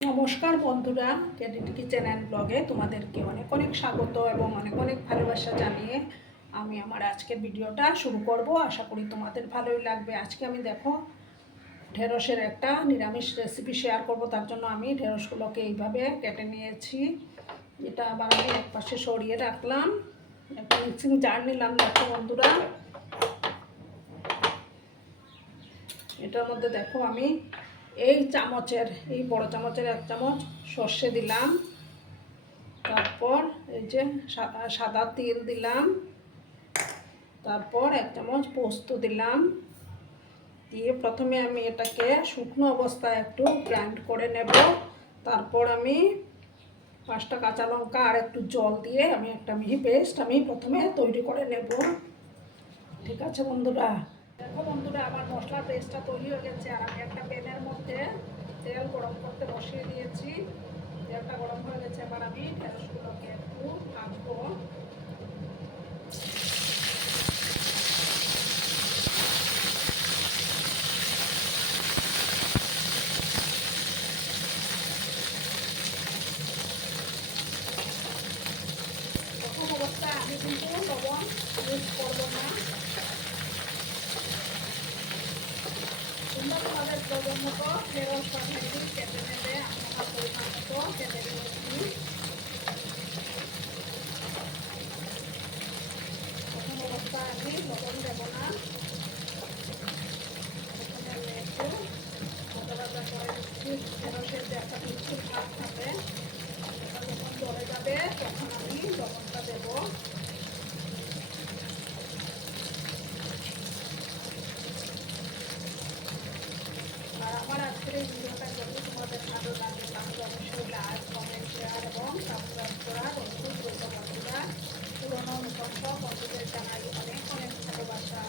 নমস্কার বন্ধুরা, candid kitchen and ব্লগে তোমাদেরকে অনেক অনেক স্বাগত এবং অনেক অনেক ভালোবাসা জানিয়ে আমি আমার আজকের ভিডিওটা শুরু করব। আশা করি তোমাদের ভালোই লাগবে। আজকে আমি দেখো ঢেঁড়সের একটা নিরামিষ রেসিপি শেয়ার করব। তার জন্য আমি ঢেঁড়সগুলোকে এইভাবে কেটে নিয়েছি। এটা আবার আমি একপাশে সরিয়ে রাখলাম। একটা মিক্সিং জার নিলাম। দেখো বন্ধুরা, এটার মধ্যে দেখো আমি এই বড় চামচের 1 চামচ সর্ষে দিলাম। তারপর এই যে সাদা তিল দিলাম। তারপর 1 চামচ পোস্ত দিলাম। দিয়ে প্রথমে আমি এটাকে শুকনো অবস্থায় একটু গ্রাইন্ড করে নেব। তারপর আমি 5টা কাঁচা লঙ্কা আর একটু জল দিয়ে আমি একটা মিহি পেস্ট প্রথমে তৈরি করে নেব। ঠিক আছে বন্ধুরা, দেখো বন্ধুরা, আমার মশলার পেস্টটা তৈরি হয়ে গেছে। আর আমি একটা প্যানের মধ্যে তেল গরম করতে বসিয়ে দিয়েছি। তেলটা গরম হয়ে গেছে। এবার আমি ঢেঁড়সগুলোকে একটু ভাজবো। প্রথম অবস্থায় আমি কিন্তু লবণ ইউজ করবো না। তোমরা তোমাদের প্রয়োজন মতো ঢেঁড়স বা ভেন্ডি কেটে নেবে। আমি আমার পরিমাণ মতো কেটে নিয়েছি। প্রথম অবস্থায় আমি লবণ দেবো না। প্রথমে আমি একটু ভাজা ভাজা করে নিচ্ছি। ঢেঁড়সের যে একটা মিষ্টি ভাব থাকে, এটা যখন চলে যাবে তখন আমি লবণটা দেবো। আর আমার আজকের এই ভিডিওটা যদি তোমাদের ভালো লাগে তাহলে অবশ্যই লাইক, কমেন্ট, শেয়ার এবং সাবস্ক্রাইব করার অনুরোধ রইল বন্ধুরা। পুরোনো নতুন সব বন্ধুদের জানাই অনেক অনেক ভালোবাসা।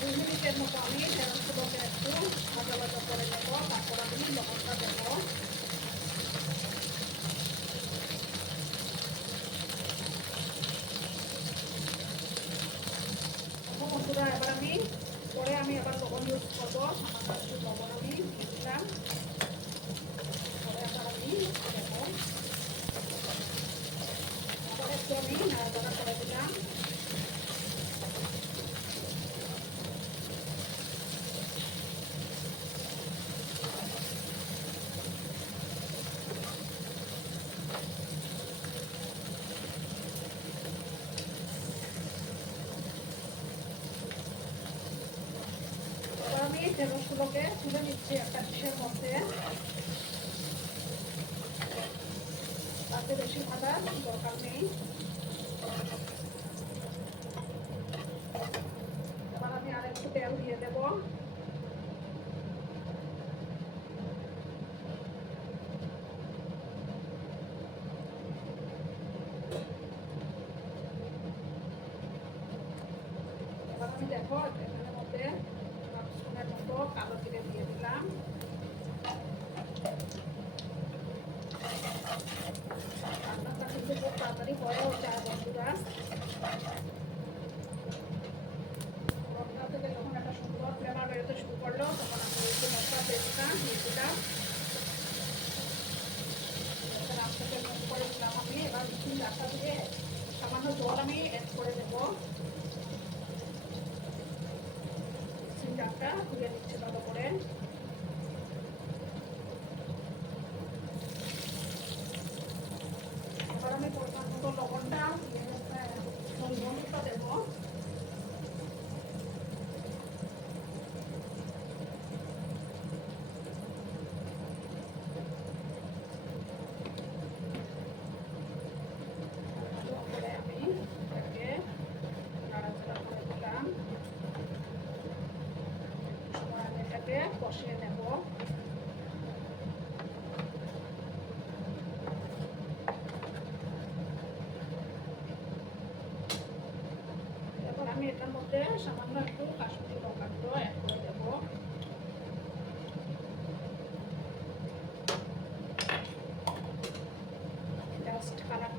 দুই মিনিটের মতো আমি ঢেঁড়সগুলোকে একটু ভাজা ভাজা করে নেবো। তারপর আমি লবণটা দেবো। বন্ধুরা, আমি আবার লবণ ইউজ করবো। সামান্য একটু লবণ আমি দিয়ে দিলাম। পরে আবার আমি দেবো। আবার একটু আমি নাড়াচাড়া করে দিলাম। আমি ঢেঁড়সগুলোকে তুলে নিচ্ছি একটা ডিশের মধ্যে। তাতে বেশি ভাজার দরকার নেই। এবার আমি আর একটু তেল দিয়ে দেবো। এবার আমি দেখো এখানের মধ্যে স্পুনের মতো কালো জিরে দিয়ে দিলাম। রান্নাটা কিন্তু খুব তাড়াতাড়ি হয়েও যায় বন্ধুরা। থেকে যখন একটা সুন্দর ফ্লেভার বেরোতে শুরু করলো তখন আমি এই যে মশলা পেস্টটা দিয়ে দিলাম। রাস্তাকে বন্ধ করে দিলাম আমি। এবার মিক্সিং জারটা দিয়ে সামান্য জল আমি অ্যাড করে দেবো। মিক্সিং জারটা ধুয়ে নিচ্ছে ভালো করে। এবার আমি পরিমাণ মতো লবণটা দিয়ে হলুদটা দেবো। কষিয়ে নেব। এবার আমি এটার মধ্যে সামান্য একটু কাশ্মীরি লঙ্কার গুঁড়ো অ্যাড করে দেবো।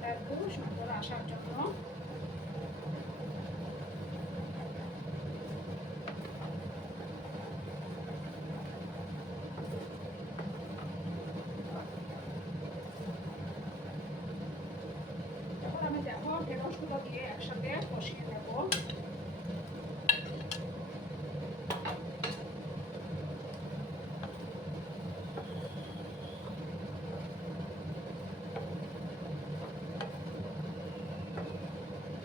কালারটা একটু সুন্দর আসার জন্য। এখন আমি দেখো ঢেঁড়সগুলো দিয়ে একসাথে কষিয়ে নেব।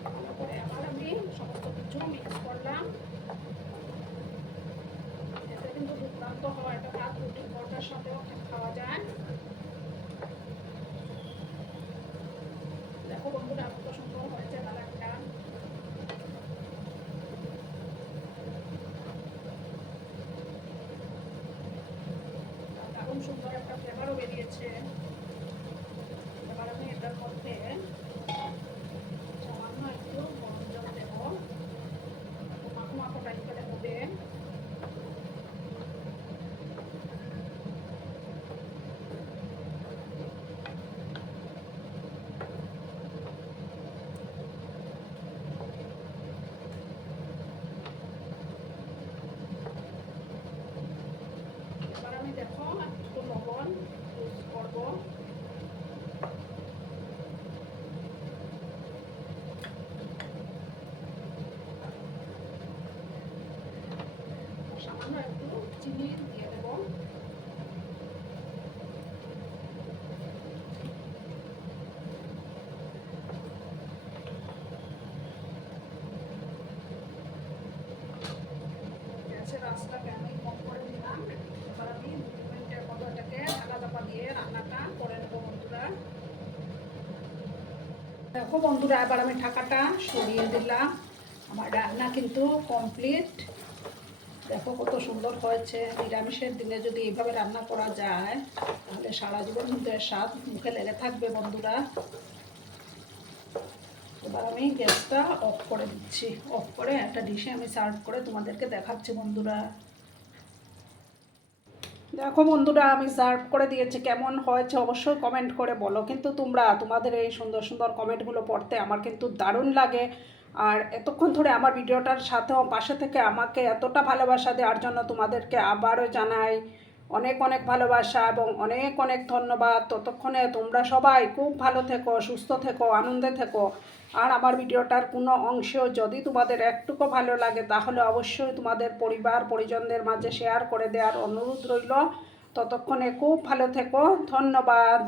তারপরে আবার আমি সমস্ত কিছু মিক্স করলাম। এতে কিন্তু দুর্দান্ত হয়, এটা ভাত রুটি পরোটার সাথেও খাওয়া যায়। দেখো বন্ধুরা কত সুন্দর হয়েছে কালারটা। দারুণ সুন্দর একটা ফ্লেভারও বেরিয়েছে। এবার আমি এটার মধ্যে সামান্য একটু গরম জল দেবো, মাখো মাখো টাইপের হবে। এবার আমি দেখো একটু লবণ ইউজ করবো। সামান্য একটু চিনি দিয়ে দেবো। গ্যাসের আঁচটাকে আমি কম করে দিলাম। এবার আমি 2 মিনিটের মতো এটাকে ঢাকা চাপা দিয়ে রান্নাটা করে নেবো বন্ধুরা। দেখো বন্ধুরা এবার আমি ঢাকাটা সরিয়ে দিলাম। আমার রান্না কিন্তু কমপ্লিট। দেখো কত সুন্দর হয়েছে। নিরামিষের দিনে যদি এইভাবে রান্না করা যায় তাহলে সারা জীবন কিন্তু এর স্বাদ মুখে লেগে থাকবে বন্ধুরা। এবার আমি গ্যাসটা অফ করে দিচ্ছি। অফ করে একটা ডিশে আমি সার্ভ করে তোমাদেরকে দেখাচ্ছি বন্ধুরা। দেখো বন্ধুরা আমি সার্ভ করে দিয়েছি, কেমন হয়েছে অবশ্যই কমেন্ট করে বলো। কিন্তু তোমরা তোমাদের এই সুন্দর সুন্দর কমেন্টগুলো পড়তে আমার কিন্তু দারুণ লাগে। আর এতক্ষণ ধরে আমার ভিডিওটার সাথেও পাশে থেকে আমাকে এতটা ভালোবাসা দেওয়ার জন্য তোমাদেরকে আবারও জানাই অনেক অনেক ভালোবাসা এবং অনেক অনেক ধন্যবাদ। ততক্ষণে তোমরা সবাই খুব ভালো থেকো, সুস্থ থেকো, আনন্দে থেকো। আর আমার ভিডিওটার কোনো অংশেও যদি তোমাদের একটুকু ভালো লাগে তাহলে অবশ্যই তোমাদের পরিবার পরিজনদের মাঝে শেয়ার করে দেওয়ার অনুরোধ রইল। ততক্ষণে খুব ভালো থেকো, ধন্যবাদ।